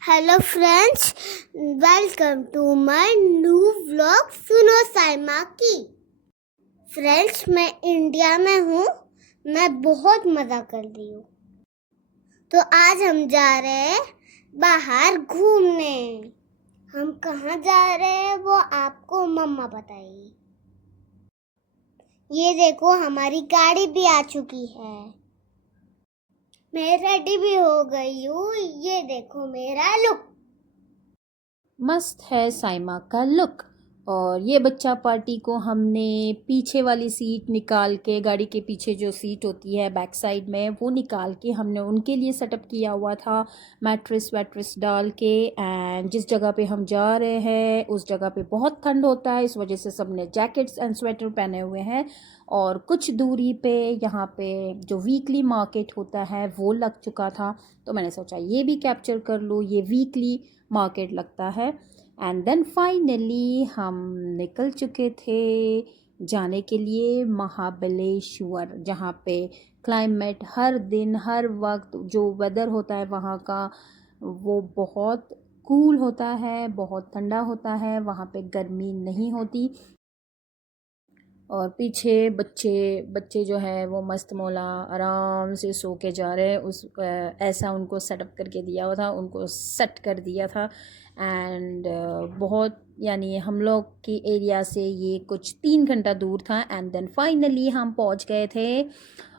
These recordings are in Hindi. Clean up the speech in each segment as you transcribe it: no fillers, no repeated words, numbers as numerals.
Hello friends, welcome to my new vlog सुनो साइमा की। फ्रेंड्स, मैं इंडिया में हूँ। मैं बहुत मज़ा कर रही हूँ। तो आज हम जा रहे हैं बाहर घूमने। हम कहाँ जा रहे हैं वो आपको मम्मा बताएगी। ये देखो, हमारी गाड़ी भी आ चुकी है। मैं रेडी भी हो गई हूँ। ये देखो मेरा लुक। मस्त है साइमा का लुक। और ये बच्चा पार्टी को हमने पीछे वाली सीट निकाल के, गाड़ी के पीछे जो सीट होती है बैक साइड में, वो निकाल के हमने उनके लिए सेटअप किया हुआ था, मैट्रेस वैट्रेस डाल के। एंड जिस जगह पे हम जा रहे हैं उस जगह पे बहुत ठंड होता है, इस वजह से सबने जैकेट्स एंड स्वेटर पहने हुए हैं। और कुछ दूरी पे यहाँ पे जो वीकली मार्केट होता है वो लग चुका था, तो मैंने सोचा ये भी कैप्चर कर लूँ। ये वीकली मार्केट लगता है। एंड देन फाइनली हम निकल चुके थे जाने के लिए महाबलेश्वर, जहाँ पे क्लाइमेट हर दिन हर वक्त जो वेदर होता है वहाँ का, वो बहुत कूल होता है, बहुत ठंडा होता है। वहाँ पे गर्मी नहीं होती। और पीछे बच्चे बच्चे जो है वो मस्त मौला आराम से सो के जा रहे हैं। ऐसा उनको सेटअप करके दिया हुआ था, उनको सेट कर दिया था। एंड बहुत, यानी हम लोग की एरिया से ये कुछ 3 घंटा दूर था। एंड देन फाइनली हम पहुंच गए थे।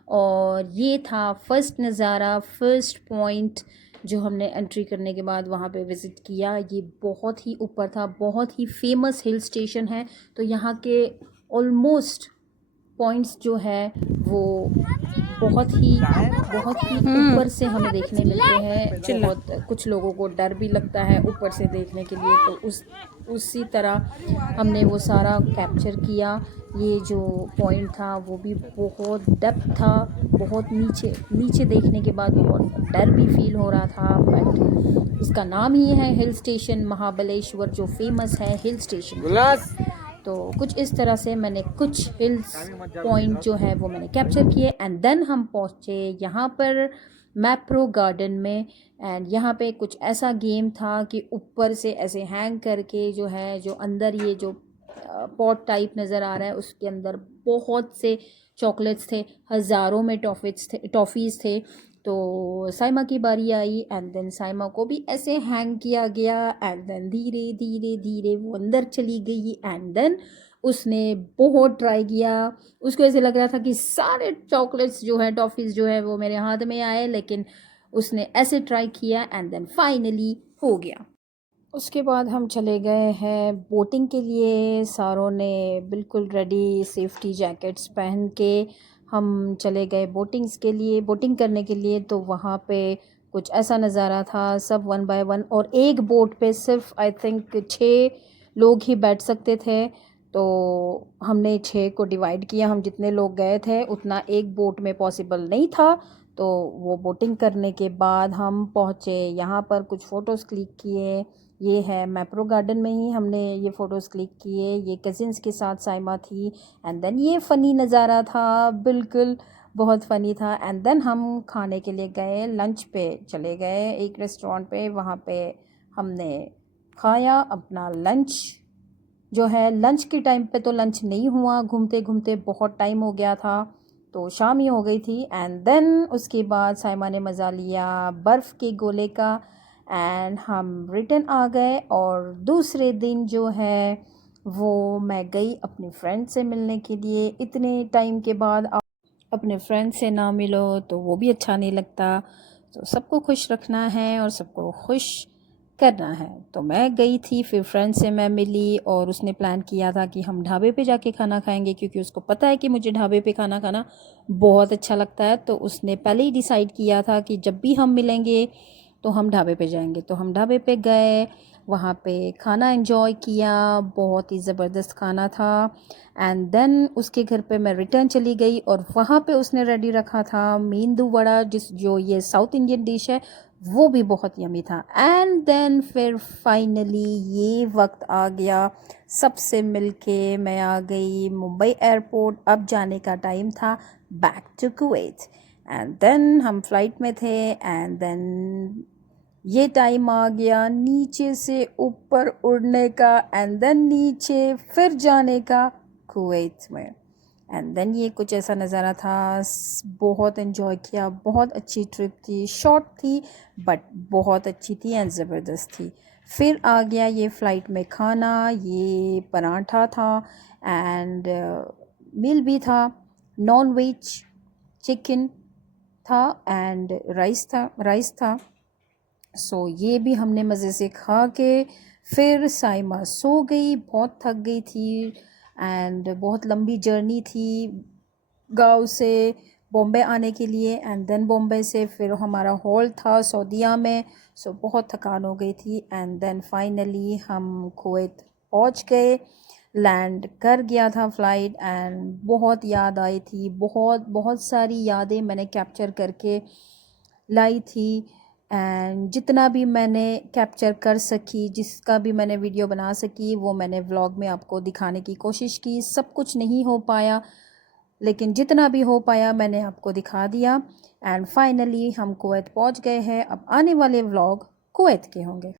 और ये था फर्स्ट नज़ारा, फर्स्ट पॉइंट जो हमने एंट्री करने के बाद वहाँ पे विज़िट किया। ये बहुत ही ऊपर था, बहुत ही फेमस हिल स्टेशन है। तो यहाँ के ऑलमोस्ट पॉइंट्स जो है वो बहुत ही ऊपर से हमें देखने मिलते हैं। बहुत कुछ लोगों को डर भी लगता है ऊपर से देखने के लिए, तो उसी तरह हमने वो सारा कैप्चर किया। ये जो पॉइंट था वो भी बहुत डेप्थ था, बहुत नीचे नीचे देखने के बाद बहुत डर भी फील हो रहा था। बट इसका नाम ही है हिल स्टेशन महाबलेश्वर, जो फेमस है हिल स्टेशन के लिए। तो कुछ इस तरह से मैंने कुछ हिल्स पॉइंट जो है वो मैंने कैप्चर किए। एंड देन हम पहुँचे यहाँ पर मैप्रो गार्डन में। एंड यहाँ पे कुछ ऐसा गेम था कि ऊपर से ऐसे हैंग करके जो है, जो अंदर ये जो पॉट टाइप नज़र आ रहा है उसके अंदर बहुत से चॉकलेट्स थे, हज़ारों में टॉफ़ीज़ थे। तो साइमा की बारी आई। एंड देन साइमा को भी ऐसे हैंग किया गया। एंड देन धीरे धीरे धीरे वो अंदर चली गई। एंड देन उसने बहुत ट्राई किया। उसको ऐसे लग रहा था कि सारे चॉकलेट्स जो है, टॉफ़ीज़ जो है वो मेरे हाथ में आए, लेकिन उसने ऐसे ट्राई किया। एंड देन फाइनली हो गया। उसके बाद हम चले गए हैं बोटिंग के लिए। सारों ने बिल्कुल रेडी सेफ्टी जैकेट्स पहन के हम चले गए बोटिंग करने के लिए। तो वहाँ पे कुछ ऐसा नज़ारा था, सब 1 बाय 1, और एक बोट पे सिर्फ आई थिंक 6 लोग ही बैठ सकते थे। तो हमने 6 को डिवाइड किया, हम जितने लोग गए थे उतना एक बोट में पॉसिबल नहीं था। तो वो बोटिंग करने के बाद हम पहुँचे यहाँ पर, कुछ फ़ोटोज़ क्लिक किए। ये है मैप्रो गार्डन में ही हमने ये फ़ोटोज़ क्लिक किए। ये कज़िन्स के साथ साइमा थी। एंड देन ये फ़नी नज़ारा था, बिल्कुल बहुत फ़नी था। एंड देन हम खाने के लिए गए, लंच पे चले गए एक रेस्टोरेंट पे। वहाँ पे हमने खाया अपना लंच। जो है लंच के टाइम पे तो लंच नहीं हुआ, घूमते घूमते बहुत टाइम हो गया था, तो शाम ही हो गई थी। एंड देन उसके बाद साइमा ने मज़ा लिया बर्फ़ के गोले का। एंड हम रिटर्न आ गए। और दूसरे दिन जो है वो मैं गई अपनी फ्रेंड से मिलने के लिए। इतने टाइम के बाद आप अपने फ्रेंड से ना मिलो तो वो भी अच्छा नहीं लगता। तो सबको खुश रखना है और सबको खुश करना है। तो मैं गई थी, फिर फ्रेंड से मैं मिली, और उसने प्लान किया था कि हम ढाबे पे जाके खाना खाएंगे, क्योंकि उसको पता है कि मुझे ढाबे पे खाना खाना बहुत अच्छा लगता है। तो उसने पहले ही डिसाइड किया था कि जब भी हम मिलेंगे तो हम ढाबे पे जाएंगे। तो हम ढाबे पे गए, वहाँ पे खाना एंजॉय किया, बहुत ही ज़बरदस्त खाना था। एंड देन उसके घर पे मैं रिटर्न चली गई, और वहाँ पे उसने रेडी रखा था मेंदू वड़ा, जो ये साउथ इंडियन डिश है, वो भी बहुत यमी था। एंड देन फिर फाइनली ये वक्त आ गया, सबसे मिलके मैं आ गई मुंबई एयरपोर्ट। अब जाने का टाइम था back to Kuwait. And then हम फ्लाइट में थे। एंड देन ये टाइम आ गया नीचे से ऊपर उड़ने का एंड देन नीचे फिर जाने का कुवैत में। एंड देन ये कुछ ऐसा नज़ारा था। बहुत इन्जॉय किया, बहुत अच्छी ट्रिप थी, शॉर्ट थी बट बहुत अच्छी थी एंड ज़बरदस्त थी। फिर आ गया ये फ़्लाइट में खाना, ये पराठा था एंड मील भी था, नॉन वेज चिकन था एंड राइस था। सो ये भी हमने मज़े से खा के फिर साइमा सो गई, बहुत थक गई थी एंड बहुत लंबी जर्नी थी गांव से बॉम्बे आने के लिए एंड देन बॉम्बे से फिर हमारा हॉल था सऊदीया में। सो बहुत थकान हो गई थी एंड देन फाइनली हम कुवैत पहुंच गए, लैंड कर गया था फ़्लाइट एंड बहुत याद आई थी, बहुत बहुत सारी यादें मैंने कैप्चर करके लाई थी एंड जितना भी मैंने कैप्चर कर सकी, जिसका भी मैंने वीडियो बना सकी वो मैंने व्लॉग में आपको दिखाने की कोशिश की। सब कुछ नहीं हो पाया लेकिन जितना भी हो पाया मैंने आपको दिखा दिया एंड फाइनली हम कुवैत पहुंच गए हैं। अब आने वाले व्लॉग कुवैत के होंगे।